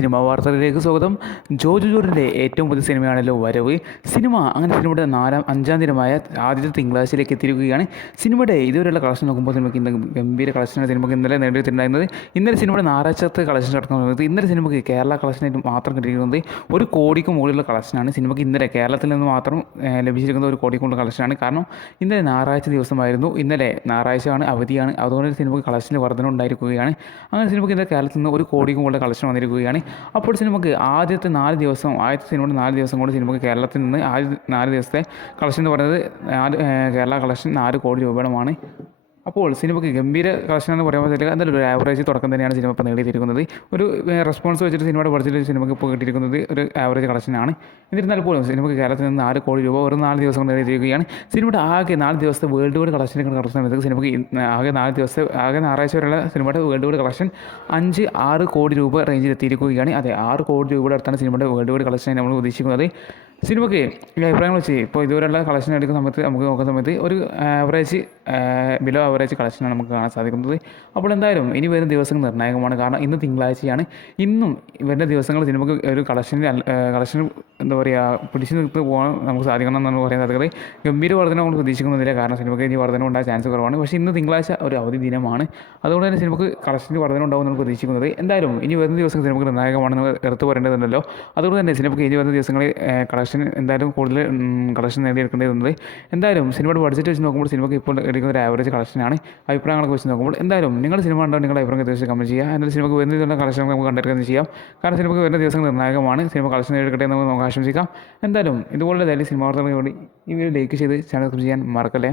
Cinema വാർത്തകളിലേക്ക് സ്വാഗതം. ജോജു ജോർജിൻ്റെ ഏറ്റവും പുതിയ സിനിമയാണല്ലോ വരവ് സിനിമ. അങ്ങനെ സിനിമയുടെ 5-ാം ദിനമായ ആദ്യത്തെ തിങ്കളാഴ്ചയിലേക്ക് എത്തിയിരിക്കുകയാണ്. സിനിമയുടെ ഇതുവരെയുള്ള കളക്ഷൻ നോക്കുമ്പോൾ സിനിമയ്ക്ക് ഇന്ന് ഗംഭീര കളക്ഷനാണ് സിനിമയ്ക്ക് ഇന്നലെ നേടിയിട്ടുണ്ടായിരുന്നത്. ഇന്നലെ സിനിമയുടെ ഞായറാഴ്ചത്തെ കളക്ഷൻ നടക്കുന്ന സമയത്ത് ഇന്നലെ സിനിമയ്ക്ക് കേരള കളക്ഷനായിട്ട് മാത്രം കിട്ടിയിരിക്കുന്നത് 1 കോടിക്ക് മുകളിലുള്ള കളക്ഷനാണ്. സിനിമയ്ക്ക് ഇന്നലെ കേരളത്തിൽ നിന്ന് മാത്രം ലഭിച്ചിരിക്കുന്ന 1 കോടിക്കുള്ള കളക്ഷനാണ്. കാരണം ഇന്നലെ ഞായറാഴ്ച ദിവസമായിരുന്നു. ഇന്നലെ ഞായറാഴ്ചയാണ്, അവധിയാണ്. അതുകൊണ്ട് സിനിമയ്ക്ക് കളക്ഷനിൽ വർധന ഉണ്ടായിരിക്കുകയാണ്. അങ്ങനെ സിനിമയ്ക്ക് ഇന്നലെ കേരളത്തിൽ നിന്ന് 1 കോടിക്കും കൂടുതൽ കളക്ഷൻ വന്നിരിക്കുകയാണ്. അപ്പോൾ സിനിമയ്ക്ക് ആദ്യത്തെ 4 ദിവസം സിനിമയുടെ 4 ദിവസം കൊണ്ട് സിനിമയ്ക്ക് കേരളത്തിൽ നിന്ന് ആദ്യ 4 ദിവസത്തെ കളക്ഷൻ എന്ന് പറയുന്നത് കേരള കളക്ഷൻ 4 കോടി രൂപയുമാണ്. അപ്പോൾ സിനിമയ്ക്ക് ഗംഭീര കളക്ഷൻ എന്ന് പറയുമ്പോൾ എന്തായാലും ഒരു ആവറേജ് തുടക്കം തന്നെയാണ് സിനിമ ഇപ്പോൾ നേടിയിരിക്കുന്നത്. ഒരു റെസ്പോൺസ് വെച്ചിട്ട് സിനിമയുടെ ബഡ്ജറ്റിൽ സിനിമയ്ക്ക് ഇപ്പോൾ കിട്ടിയിരിക്കുന്നത് ഒരു ആവറേജ് കളക്ഷനാണ്. എന്നിരുന്നാൽ പോലും സിനിമയ്ക്ക് കേരളത്തിൽ നിന്ന് 4 കോടി രൂപ ഒരു 4 ദിവസം കൊണ്ട് നേടിയിരിക്കുകയാണ്. സിനിമയുടെ ആകെ 4 ദിവസത്തെ വേൾഡ് വൈഡ് കളക്ഷൻ സമയത്ത് സിനിമയ്ക്ക് ആകെ 4 ദിവസത്തെ ആകെ ഞായറാഴ്ച വരെയുള്ള സിനിമയുടെ വേൾഡ് വൈഡ് കളക്ഷൻ 5-6 കോടി രൂപ റേഞ്ചിൽ എത്തിയിരിക്കുകയാണ്. അതെ, 6 കോടി രൂപയുടെ അടുത്താണ് സിനിമയുടെ വേൾഡ് വൈഡ് കളക്ഷൻ നമ്മൾ ഉദ്ദേശിക്കുന്നത്. സിനിമയ്ക്ക് ഈ അഭിപ്രായങ്ങൾ വെച്ച് ഇപ്പോൾ ഇതുവരെയുള്ള കളക്ഷൻ എടുക്കുന്ന സമയത്ത് നമുക്ക് നോക്കുന്ന സമയത്ത് ഒരു ആവറേജ് ബിലോ ആവറേജ് കളക്ഷനാണ് നമുക്ക് കാണാൻ സാധിക്കുന്നത്. അപ്പോൾ എന്തായാലും ഇനി വരുന്ന ദിവസങ്ങൾ നിർണായകമാണ്. കാരണം ഇന്ന് തിങ്കളാഴ്ചയാണ്. ഇന്നും വരുന്ന ദിവസങ്ങൾ സിനിമയ്ക്ക് ഒരു കളക്ഷൻ എന്താ പറയുക പിടിച്ചു നിർത്തി പോകാൻ നമുക്ക് സാധിക്കണം എന്നാണ് പറയാൻ സാധിക്കുന്നത്. ഗംഭീര വർധന നമ്മൾ പ്രതീക്ഷിക്കുന്നില്ല. കാരണം സിനിമയ്ക്ക് ഇനി വർധന ഉണ്ടാകാൻ ചാൻസ് കുറവാണ്. പക്ഷേ ഇന്ന് തിങ്കളാഴ്ച ഒരു അവധി ദിനമാണ്. അതുകൊണ്ട് തന്നെ സിനിമയ്ക്ക് കളക്ഷനിൽ വർധന ഉണ്ടാകുമെന്നാണ് പ്രതീക്ഷിക്കുന്നത്. എന്തായാലും ഇനി വരുന്ന ദിവസങ്ങൾ സിനിമയ്ക്ക് നിർണായകമാണെന്ന് എടുത്ത് പറയേണ്ടതുണ്ടല്ലോ. അതുകൊണ്ട് തന്നെ സിനിമയ്ക്ക് ഇനി വരുന്ന ദിവസങ്ങളിൽ കളക്ഷൻ എന്തായാലും കൂടുതൽ കളക്ഷൻ നേടിയെടുക്കേണ്ടതുണ്ട്. എന്തായാലും സിനിമയുടെ ബഡ്ജറ്റ് വെച്ച് നോക്കുമ്പോൾ സിനിമയ്ക്ക് ഇപ്പോൾ എടുക്കുന്ന ഒരു ആവറേജ് കളക്ഷനാണ്. അഭിപ്രായങ്ങളൊക്കെ വെച്ച് നോക്കുമ്പോൾ എന്തായാലും നിങ്ങളുടെ സിനിമ കണ്ടോ നിങ്ങളുടെ അഭിപ്രായം തീർച്ചയായും കമൻറ്റ് ചെയ്യുക. എന്നാൽ സിനിമയ്ക്ക് വരുന്ന ദിവസം കളക്ഷൻ നമുക്ക് കണ്ടെടുക്കുകയും ചെയ്യാം. കാരണം സിനിമയ്ക്ക് വരുന്ന ദിവസങ്ങൾ നിർണായകമാണ്. സിനിമ കളക്ഷൻ നേടിയെടുക്കട്ടെ എന്ന് നമുക്ക് ആശംസിക്കാം. എന്തായാലും ഇതുപോലെ ഡെയിലി സിനിമ വാർത്തകൾക്ക് വേണ്ടി ഈ വീഡിയോ ലൈക്ക് ചെയ്ത് ചാനൽ സബ്സ്ക്രൈബ് ചെയ്യാൻ മറക്കല്ലേ.